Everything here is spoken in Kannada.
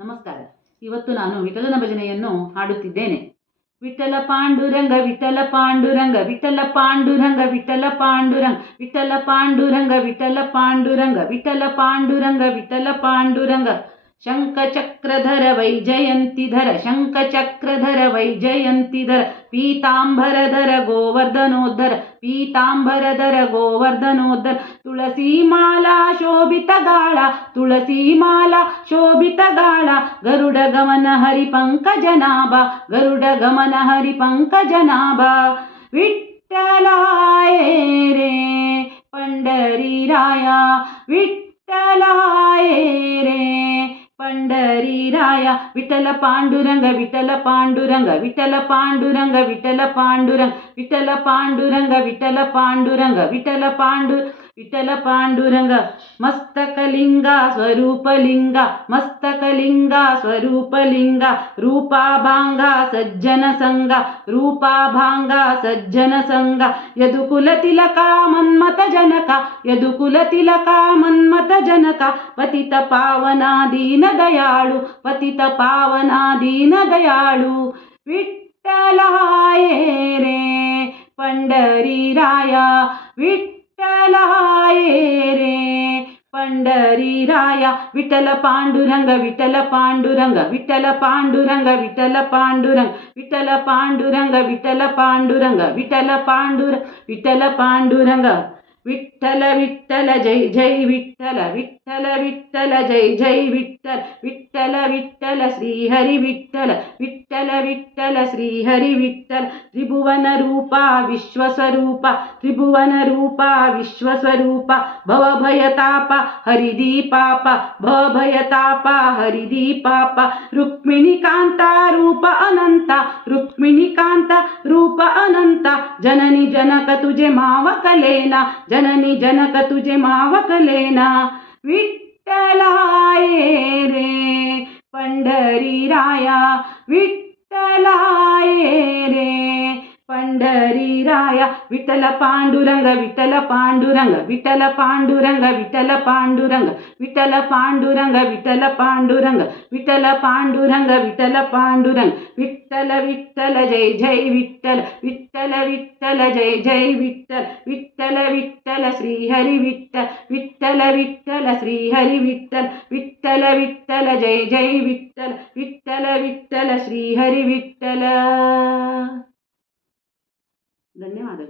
ನಮಸ್ಕಾರ. ಇವತ್ತು ನಾನು ವಿಠಲನ ಭಜನೆಯನ್ನು ಹಾಡುತ್ತಿದ್ದೇನೆ. ವಿಠಲ ಪಾಂಡುರಂಗ ವಿಠಲ ಪಾಂಡುರಂಗ ವಿಠಲ ಪಾಂಡುರಂಗ ವಿಠಲ ಪಾಂಡುರಂಗ ವಿಠಲ ಪಾಂಡುರಂಗ ವಿಠಲ ಪಾಂಡುರಂಗ ವಿಠಲ ಪಾಂಡುರಂಗ ವಿಠಲ ಪಾಂಡುರಂಗ ಶಂಖಚಕ್ರಧರ ವೈಜಯಂತಿಧರ ಶಂಖಚಕ್ರಧರ ವೈಜಯಂತಿಧರ ಪೀತಾಂಬರಧರ ಗೋವರ್ಧನೋದ್ಧರ ಪೀತಾಂಬರಧರ ಗೋವರ್ಧನೋದ್ಧರ ತುಳಸೀಮಾಲಾ ಶೋಭಿತಗಾಳ ತುಳಸೀಮಾಲಾ ಶೋಭಿತಗಾಳ ಗರುಡ ಗಮನ ಹರಿ ಪಂಕಜನಾಭ ಗರುಡ ಗಮನ ಹರಿ ಪಂಕಜನಾಭ ವಿಠ್ಠಲಾಯೇ ರೇ ಪಂಡರೀರಾಯ ವಿಠ್ಠಲಾಯೇ ರೇ पंढरीराया विठल पांडुरंग विठल पांडुरंग विठल पांडुरंग विठल पांडुरंग विठल पांडुरंग विठल पांडुरंग विठल पांडुरंग मस्तकलिंग स्वरूपलिंग मस्तकलिंग स्वरूपलिंग रूपाभांग सज्जन संग रूपाभांग सज्जन संग यदुकुलतिलका मन्मथ जनक यदुकुलतिलका मन्मथ जनक पतित पावना दीन दयाळु पतित पावना दीन दयाळु विठ्ठलाये रे पंढरीराया विठ्ठलाये रे पंढरीराया विठल पांडुरंग विठल पांडुरंग विठल पांडुरंग विठल पांडुरंग विठल पांडुरंग विठल पांडुरंग विठल पांडुरंग विठ्ठल विठ्ठल जय जय विठ्ठल विठ्ठल विठ्ठल जय जय विठ्ठल विठ्ठल विठ्ठल श्री हरि विठ्ठल विठ्ठल विठ्ठल श्री हरि विठ्ठल त्रिभुवन रूपा विश्वस्वरूपा त्रिभुवन रूपा विश्वस्वरूपा भवभयताप हरिदीपाप भवभयताप हरिदीपाप रुक्मिणीकांता रूप अनंता रुक्मिणीकांता रूप अनंता जननी जनक तुझे मावकलेना जननी जनक तुझे मावकलेना विठ्ठलाये रे पंढरीराया विठ्ठलाये रे पंढरीराया विठल पांडुरंग विठल पांडुरंग विठल पांडुरंग विठल पांडुरंग विठल पांडुरंग विठल पांडुरंग विठल पांडुरंग विठल पांडुरंग विठ्ठल विठ्ठल जय जय विठ्ठल विठ्ठल विठ्ठल जय जय विठ्ठल विठ्ठल विठ्ठल श्री हरि विठ्ठल विठ्ठल विठ्ठल श्री हरि विठ्ठल विठ्ठल विठ्ठल जय जय विठ्ठल विठ्ठल विठ्ठल श्री हरि विठ्ठल. ಧನ್ಯವಾದಗಳು.